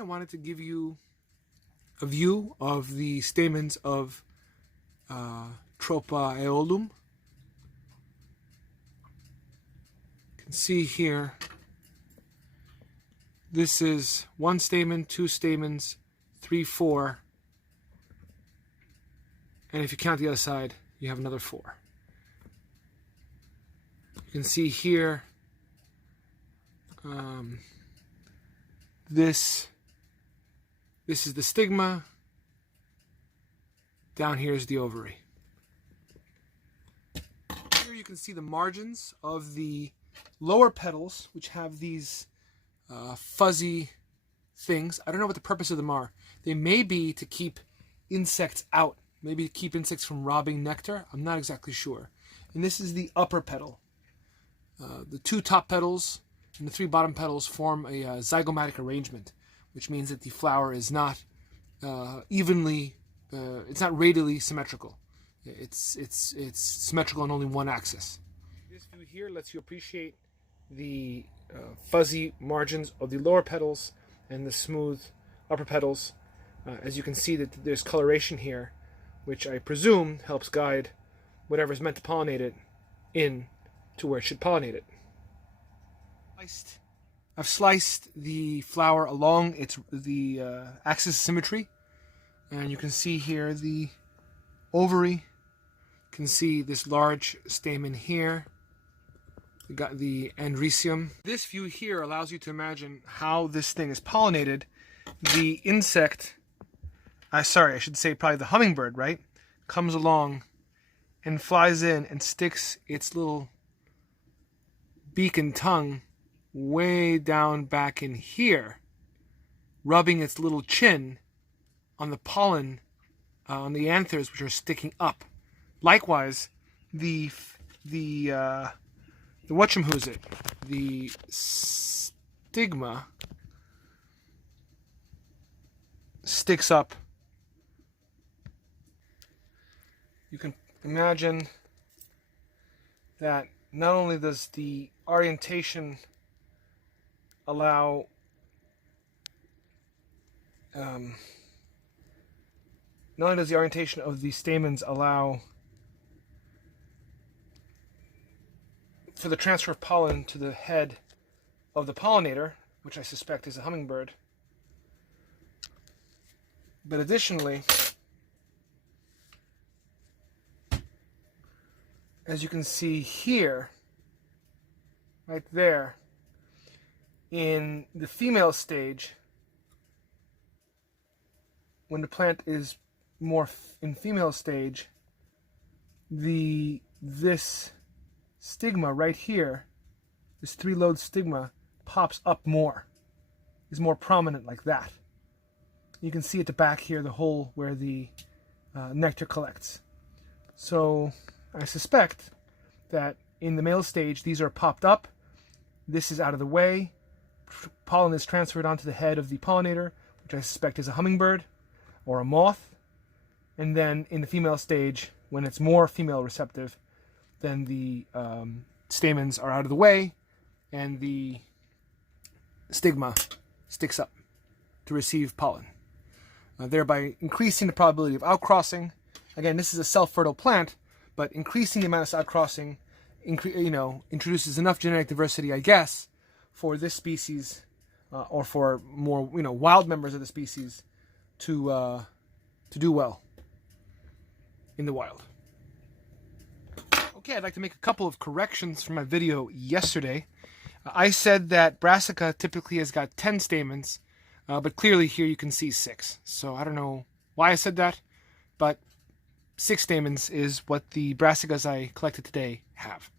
I wanted to give you a view of the stamens of Tropaeolum. You can see here, this is 1 stamen, 2 stamens, 3, 4, and if you count the other side, you have another 4. You can see here, this is the stigma, down here is the ovary. Here you can see the margins of the lower petals, which have these fuzzy things. I don't know what the purpose of them are. They may be to keep insects out, maybe to keep insects from robbing nectar. I'm not exactly sure. And this is the upper petal. The 2 top petals and the 3 bottom petals form a zygomatic arrangement, which means that the flower is not evenly, it's not radially symmetrical. It's symmetrical on only one axis. This view here lets you appreciate the fuzzy margins of the lower petals and the smooth upper petals. As you can see that there's coloration here, which I presume helps guide whatever is meant to pollinate it in to where it should pollinate it. I've sliced the flower along the axis of symmetry, and you can see here the ovary. You can see this large stamen here. We got the andrecium. This view here allows you to imagine how this thing is pollinated. The insect, I should say probably the hummingbird, right, comes along and flies in and sticks its little beak and tongue way down back in here, rubbing its little chin on the pollen, on the anthers, which are sticking up. Likewise, the stigma sticks up. You can imagine that not only does the orientation allow not only does the orientation of the stamens allow for the transfer of pollen to the head of the pollinator, which I suspect is a hummingbird, but additionally, as you can see here, right there, in the female stage, when the plant is more in female stage, this stigma right here, this 3-lobed stigma, pops up more, is more prominent like that. You can see at the back here the hole where the nectar collects. So I suspect that in the male stage these are popped up, this is out of the way, pollen is transferred onto the head of the pollinator, which I suspect is a hummingbird or a moth, and then in the female stage, when it's more female receptive, then the stamens are out of the way and the stigma sticks up to receive pollen, thereby increasing the probability of outcrossing. Again, this is a self-fertile plant, but increasing the amount of outcrossing introduces enough genetic diversity, I guess, for this species or for more wild members of the species to do well in the wild. Okay, I'd like to make a couple of corrections from my video yesterday. I said that brassica typically has got 10 stamens, but clearly here you can see 6. So I don't know why I said that, but 6 stamens is what the brassicas I collected today have.